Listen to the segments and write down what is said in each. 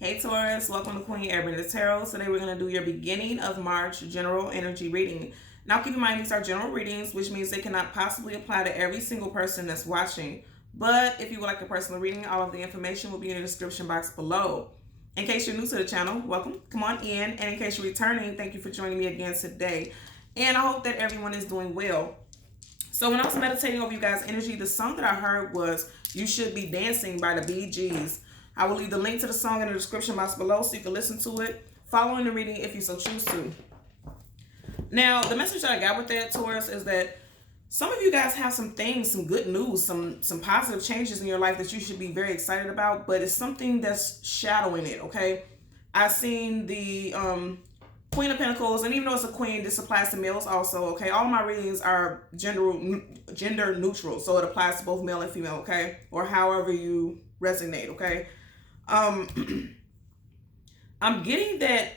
Hey Taurus, welcome to Queen Urban Tarot. Today we're going to do your beginning of March general energy reading. Now keep in mind these are general readings, which means they cannot possibly apply to every single person that's watching. But if you would like a personal reading, all of the information will be in the description box below. In case you're new to the channel, welcome, come on in. And in case you're returning, thank you for joining me again today. And I hope that everyone is doing well. So when I was meditating over you guys' energy, the song that I heard was You Should Be Dancing by the Bee Gees. I will leave the link to the song in the description box below so you can listen to it, following the reading if you so choose to. Now, the message that I got with that, Taurus, is that some of you guys have some things, some good news, some positive changes in your life that you should be very excited about, but it's something that's shadowing it, okay? I've seen the Queen of Pentacles, and even though it's a queen, this applies to males also, okay? All of my readings are gender neutral, so it applies to both male and female, okay? Or however you resonate, okay? I'm getting that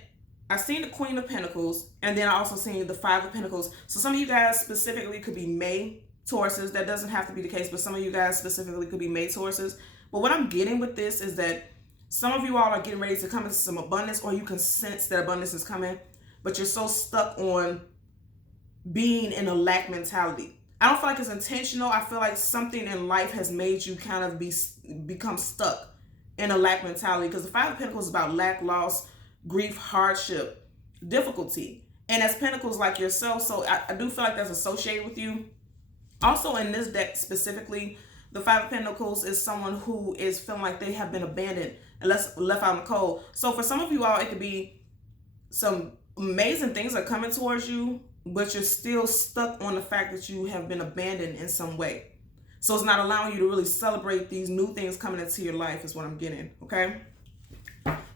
I've seen the Queen of Pentacles, and then I also seen the Five of Pentacles. So some of you guys specifically could be May Tauruses. That doesn't have to be the case, but some of you guys specifically could be May Tauruses. But what I'm getting with this is that some of you all are getting ready to come into some abundance, or you can sense that abundance is coming, but you're so stuck on being in a lack mentality. I don't feel like it's intentional. I feel like something in life has made you kind of become stuck in a lack mentality, because the Five of Pentacles is about lack, loss, grief, hardship, difficulty. And as Pentacles like yourself, so I do feel like that's associated with you. Also in this deck specifically, the Five of Pentacles is someone who is feeling like they have been abandoned and left out in the cold. So for some of you all, it could be some amazing things are coming towards you, but you're still stuck on the fact that you have been abandoned in some way. So it's not allowing you to really celebrate these new things coming into your life is what I'm getting, okay?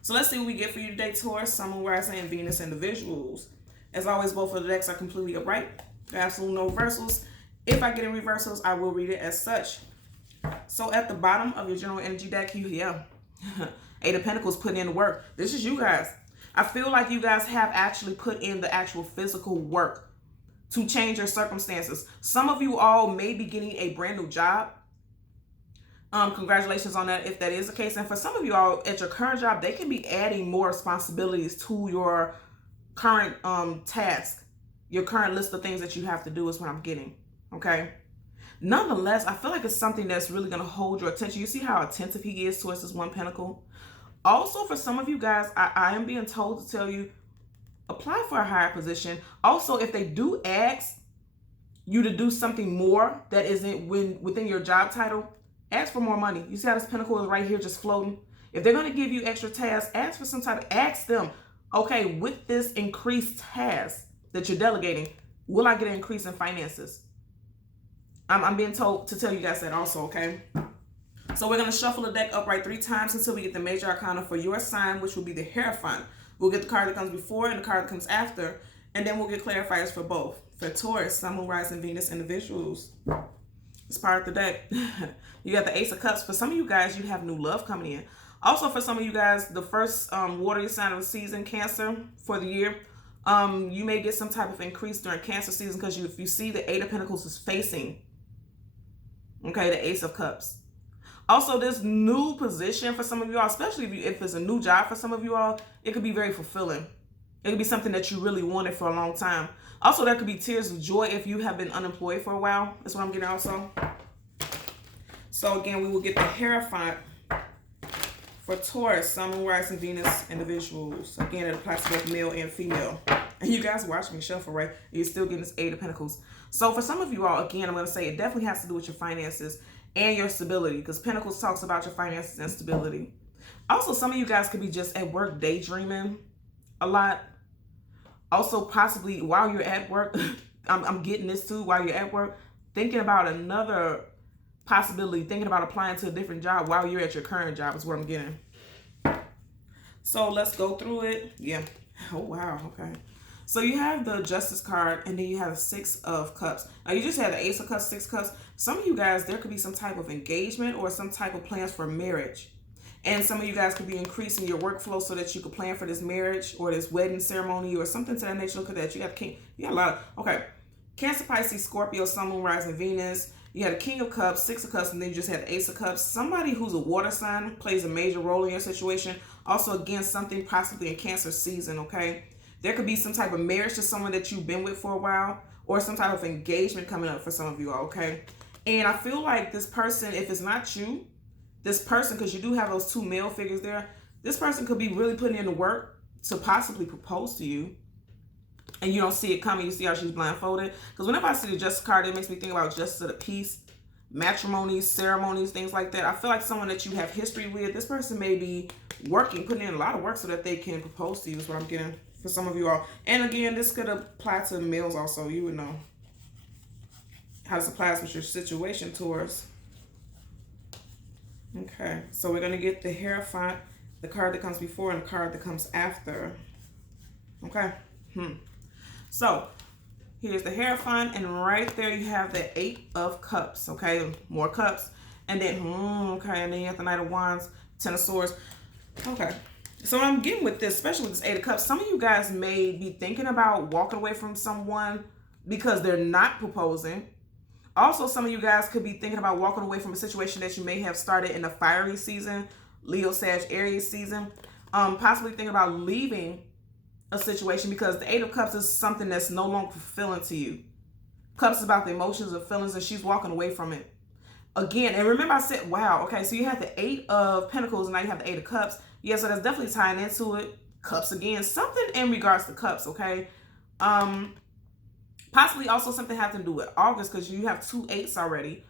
So let's see what we get for you today, Taurus, Sun, Moon, Rising, and Venus individuals. As always, both of the decks are completely upright. Absolutely no reversals. If I get in reversals, I will read it as such. So at the bottom of your general energy deck, Eight of Pentacles putting in the work. This is you guys. I feel like you guys have actually put in the actual physical work to change your circumstances. Some of you all may be getting a brand new job. Congratulations on that if that is the case. And for some of you all at your current job, they can be adding more responsibilities to your current task, your current list of things that you have to do is what I'm getting, okay? Nonetheless, I feel like it's something that's really going to hold your attention. You see how attentive he is towards this one pentacle? Also, for some of you guys, I am being told to tell you, apply for a higher position. Also, if they do ask you to do something more that isn't within your job title, ask for more money. You see how this pentacle is right here just floating? If they're going to give you extra tasks, ask for some type of, ask them, okay, with this increased task that you're delegating, will I get an increase in finances? I'm being told to tell you guys that also, okay? So we're going to shuffle the deck upright 3 times until we get the major arcana for your sign, which will be the Hierophant. We'll get the card that comes before and the card that comes after, and then we'll get clarifiers for both. For Taurus, Sun, Moon, Rising, Venus individuals. It's part of the deck. You got the Ace of Cups. For some of you guys, you have new love coming in. Also, for some of you guys, the first watery sign of the season, Cancer, for the year, you may get some type of increase during Cancer season, because if you see the Eight of Pentacles is facing, okay, the Ace of Cups. Also, this new position for some of you all, especially if it's a new job for some of you all, it could be very fulfilling. It could be something that you really wanted for a long time. Also, there could be tears of joy if you have been unemployed for a while. That's what I'm getting also. So again, we will get the Hierophant for Taurus, Sun, Moon, Rising, Venus individuals. Again, it applies to both male and female. And you guys watch me shuffle, right? You're still getting this Eight of Pentacles. So for some of you all, again, I'm going to say it definitely has to do with your finances and your stability, because Pentacles talks about your finances and stability. Also, some of you guys could be just at work daydreaming a lot. Also, possibly while you're at work, I'm getting this too, while you're at work, thinking about another possibility, thinking about applying to a different job while you're at your current job is what I'm getting. So let's go through it. Yeah. Oh, wow. Okay. So you have the Justice card, and then you have the Six of Cups. Now, you just had the Ace of Cups, Six of Cups. Some of you guys, there could be some type of engagement or some type of plans for marriage. And some of you guys could be increasing your workflow so that you could plan for this marriage or this wedding ceremony or something to that nature. Look at that. You got a lot of, okay. Cancer, Pisces, Scorpio, Sun, Moon, Rising, Venus. You had a King of Cups, Six of Cups, and then you just had the Ace of Cups. Somebody who's a water sign plays a major role in your situation. Also, again, something possibly in Cancer season, okay? There could be some type of marriage to someone that you've been with for a while, or some type of engagement coming up for some of you all, okay? And I feel like this person, if it's not you, this person, because you do have those two male figures there, this person could be really putting in the work to possibly propose to you. And you don't see it coming. You see how she's blindfolded. Because whenever I see the Justice card, it makes me think about justice of the peace, matrimonies, ceremonies, things like that. I feel like someone that you have history with, this person may be working, putting in a lot of work so that they can propose to you is what I'm getting for some of you all. And again, this could apply to males also. You would know how this applies with your situation, Taurus. Okay, so we're going to get the Hierophant, the card that comes before, and the card that comes after. Okay. So here's the Hierophant, and right there you have the Eight of Cups. Okay, more cups, and then okay, and then you have the Knight of Wands, Ten of Swords. Okay, so what I'm getting with this, especially with this Eight of Cups, some of you guys may be thinking about walking away from someone because they're not proposing. Also, some of you guys could be thinking about walking away from a situation that you may have started in the fiery season, Leo, Sag, Aries season. Possibly thinking about leaving a situation because the Eight of Cups is something that's no longer fulfilling to you. Cups is about the emotions and feelings, and she's walking away from it. Again, and remember I said, wow, okay, so you have the Eight of Pentacles, and now you have the Eight of Cups. Yeah, so that's definitely tying into it. Cups again, something in regards to cups, okay? Possibly also something having to do with August because you have two eights already.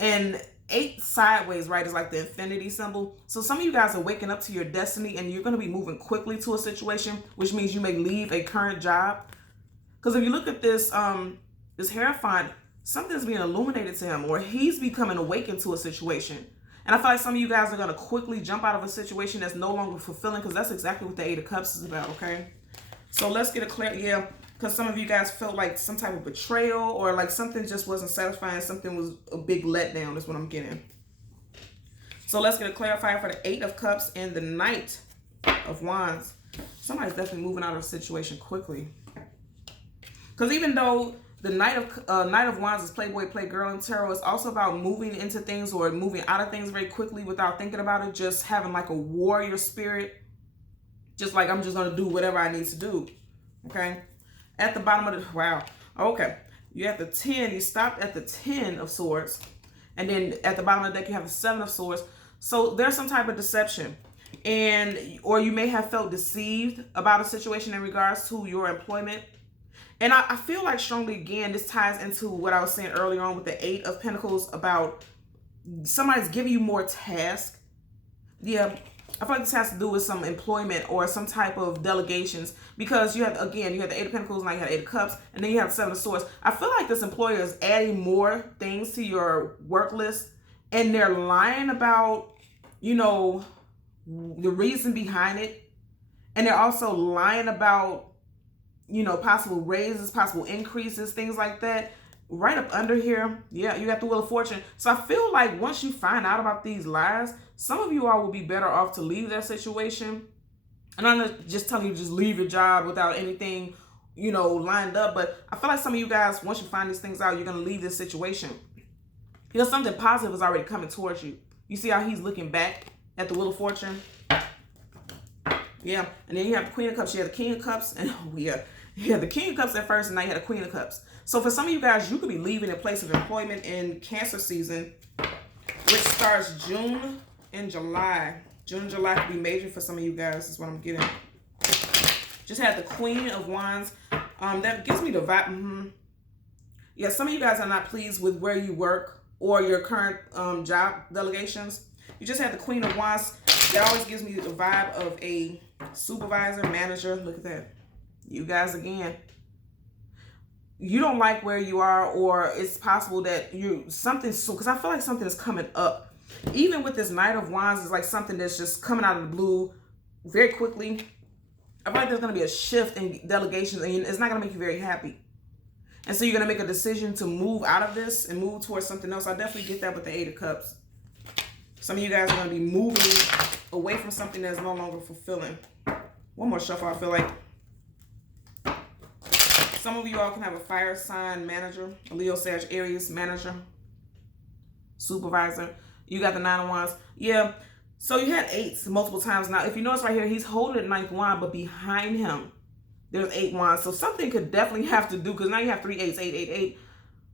And 8 sideways, right, is like the infinity symbol. So some of you guys are waking up to your destiny and you're going to be moving quickly to a situation, which means you may leave a current job. Because if you look at this, this Hierophant, something's being illuminated to him, or he's becoming awakened to a situation. And I feel like some of you guys are going to quickly jump out of a situation that's no longer fulfilling, because that's exactly what the Eight of Cups is about, okay? So let's get a clear, yeah, because some of you guys felt like some type of betrayal, or like something just wasn't satisfying, something was a big letdown is what I'm getting. So let's get a clarifier for the Eight of Cups and the Knight of Wands. Somebody's definitely moving out of a situation quickly. Because even though the Knight of Wands is Playboy, Playgirl in tarot, it's also about moving into things or moving out of things very quickly without thinking about it, just having like a warrior spirit. Just like, I'm just going to do whatever I need to do. Okay? At the bottom of the, wow. Okay. You have the 10. You stopped at the 10 of Swords. And then at the bottom of the deck, you have the 7 of Swords. So there's some type of deception. Or you may have felt deceived about a situation in regards to your employment. And I feel like strongly, again, this ties into what I was saying earlier on with the 8 of Pentacles about somebody's giving you more tasks. Yeah, I feel like this has to do with some employment or some type of delegations, because you have, again, you have the 8 of Pentacles, now you have the 8 of Cups, and then you have the 7 of Swords. I feel like this employer is adding more things to your work list, and they're lying about, you know, the reason behind it. And they're also lying about, you know, possible raises, possible increases, things like that. Right up under here, yeah, you got the Wheel of Fortune. So I feel like once you find out about these lies, some of you all will be better off to leave that situation. And I'm not just telling you to just leave your job without anything, you know, lined up. But I feel like some of you guys, once you find these things out, you're going to leave this situation. Because something positive is already coming towards you. You see how he's looking back at the Wheel of Fortune? Yeah. And then you have the Queen of Cups. You have the King of Cups. And oh, yeah. You had the King of Cups at first, and now you had the Queen of Cups. So for some of you guys, you could be leaving a place of employment in Cancer season, which starts June and July. June and July could be major for some of you guys, is what I'm getting. Just had the Queen of Wands. That gives me the vibe. Yeah, some of you guys are not pleased with where you work or your current job delegations. You just had the Queen of Wands. That always gives me the vibe of a supervisor, manager. Look at that. You guys, again, you don't like where you are, or it's possible that because I feel like something is coming up. Even with this Knight of Wands, is like something that's just coming out of the blue very quickly. I feel like there's going to be a shift in delegations, and it's not going to make you very happy. And so you're going to make a decision to move out of this and move towards something else. I definitely get that with the 8 of Cups. Some of you guys are going to be moving away from something that's no longer fulfilling. One more shuffle, I feel like. Some of you all can have a fire sign manager, a Leo, Sag, Aries manager. supervisor. You got the 9 of Wands. Yeah. So you had 8s multiple times. Now, if you notice right here, he's holding the 9th wand, but behind him, there's 8 wands. So something could definitely have to do, because now you have 3 8s, 8, 8, 8.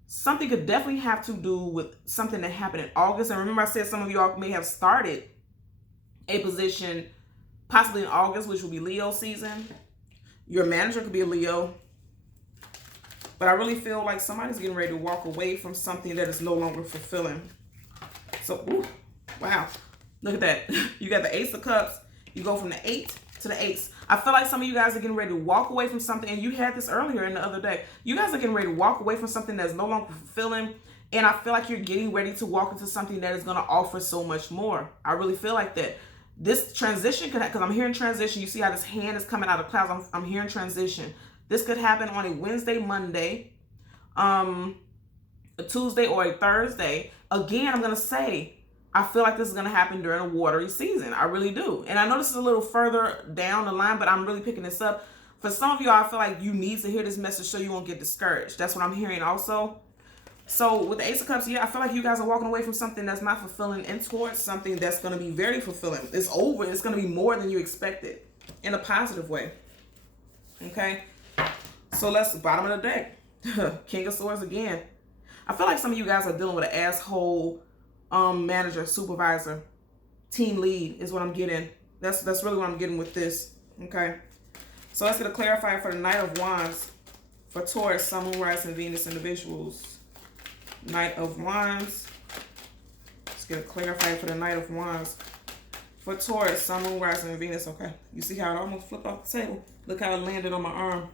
Something could definitely have to do with something that happened in August. And remember I said some of y'all may have started a position possibly in August, which will be Leo season. Your manager could be a Leo. But I really feel like somebody's getting ready to walk away from something that is no longer fulfilling. So, ooh, wow. Look at that. You got the Ace of Cups. You go from the 8 to the Ace. I feel like some of you guys are getting ready to walk away from something. And you had this earlier in the other day. You guys are getting ready to walk away from something that's no longer fulfilling. And I feel like you're getting ready to walk into something that is going to offer so much more. I really feel like that. This transition could, because I'm hearing transition. You see how this hand is coming out of clouds. I'm hearing transition. This could happen on a Wednesday, Monday, a Tuesday, or a Thursday. Again, I'm going to say, I feel like this is going to happen during a watery season. I really do. And I know this is a little further down the line, but I'm really picking this up. For some of you, I feel like you need to hear this message so you won't get discouraged. That's what I'm hearing also. So with the Ace of Cups, yeah, I feel like you guys are walking away from something that's not fulfilling and towards something that's going to be very fulfilling. It's over. It's going to be more than you expected in a positive way. Okay. So let's, bottom of the deck. King of Swords again. I feel like some of you guys are dealing with an asshole manager, supervisor, team lead is what I'm getting. That's really what I'm getting with this. Okay. So let's get a clarifier for the Knight of Wands for Taurus, Sun, Moon, Rising, Venus individuals. Knight of Wands. Let's get a clarifier for the Knight of Wands for Taurus, Sun, Moon, Rising, and Venus. Okay. You see how it almost flipped off the table? Look how it landed on my arm.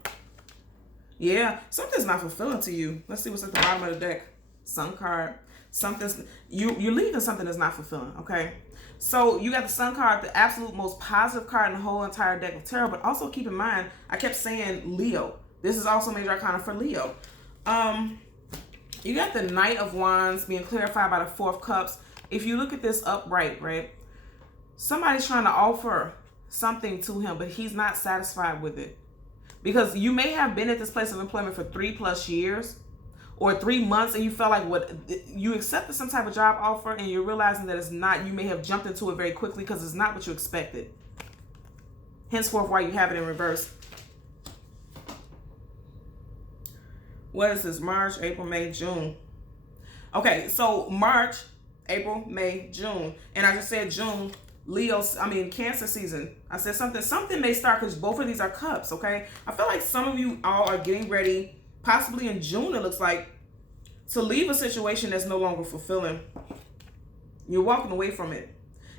Yeah, something's not fulfilling to you. Let's see what's at the bottom of the deck. Sun card. Something's you're leaving something that's not fulfilling. Okay. So you got the Sun card, the absolute most positive card in the whole entire deck of tarot. But also keep in mind, I kept saying Leo. This is also major arcana for Leo. You got the Knight of Wands being clarified by the 4 of Cups. If you look at this upright, right? Somebody's trying to offer something to him, but he's not satisfied with it. Because you may have been at this place of employment for 3+ years or 3 months, and you felt like what you accepted some type of job offer, and you're realizing that it's not. You may have jumped into it very quickly because it's not what you expected. Henceforth, why you have it in reverse. What is this? March, April, May, June. Okay, so March, April, May, June. And I just said June, Cancer season. I said something may start because both of these are cups, okay? I feel like some of you all are getting ready, possibly in June, it looks like, to leave a situation that's no longer fulfilling. You're walking away from it.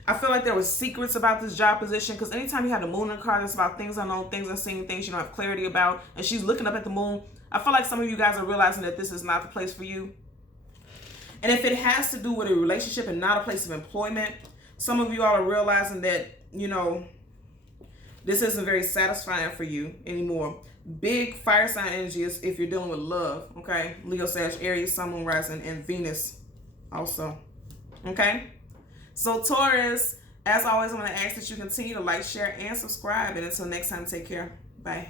I feel like there was secrets about this job position, because anytime you have the moon in the card, it's about things unknown, things unseen, things you don't have clarity about, and she's looking up at the moon. I feel like some of you guys are realizing that this is not the place for you. And if it has to do with a relationship and not a place of employment, some of you all are realizing that, you know, this isn't very satisfying for you anymore. Big fire sign energy is if you're dealing with love, okay? Leo, Sag, Aries, Sun, Moon, Rising, and Venus also, okay? So Taurus, as always, I'm going to ask that you continue to like, share, and subscribe. And until next time, take care. Bye.